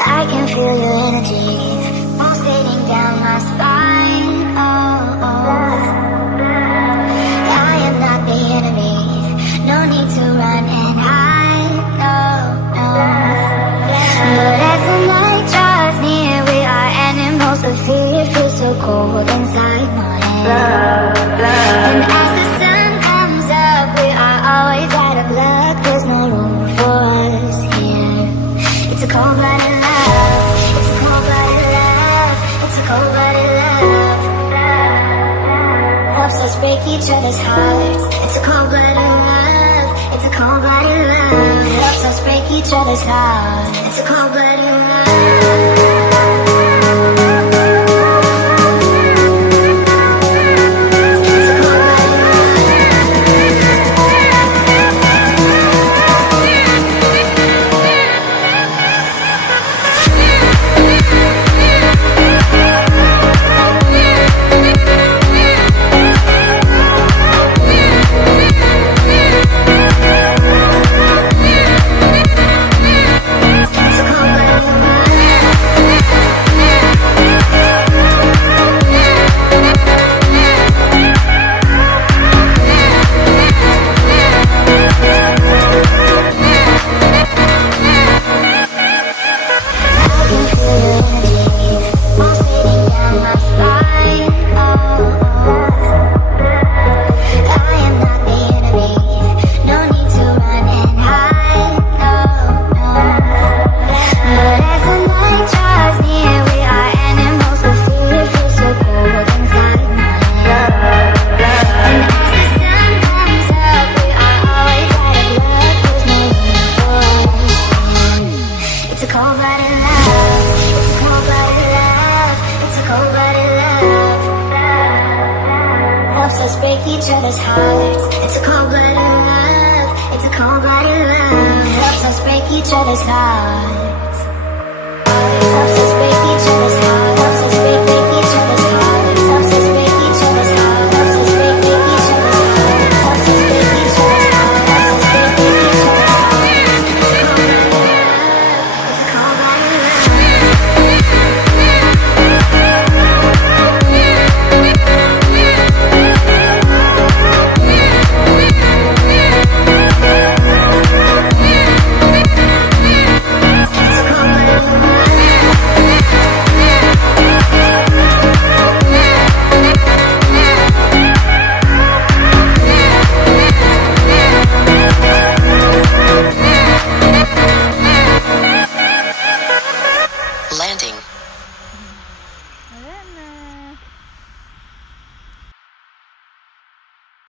I can feel your energy pulsating down my spine. Oh, oh. I am not the enemy. No need to run and hide. No, no. But as the night draws near, we are animals of fear. Feels so cold inside my head. And as the sun comes up, we are always out of luck. There's no room for us here. It's a cold-blooded love. It's a cold-blooded love. It's a cold-blooded love. Helps us break each other's hearts. It's a cold-blooded love. It's a cold-blooded love. Helps us break each other's hearts. It's a cold-blooded love. Let's break each other's hearts. It's a cold-blooded love. It's a cold-blooded love. Helps us break each other's hearts.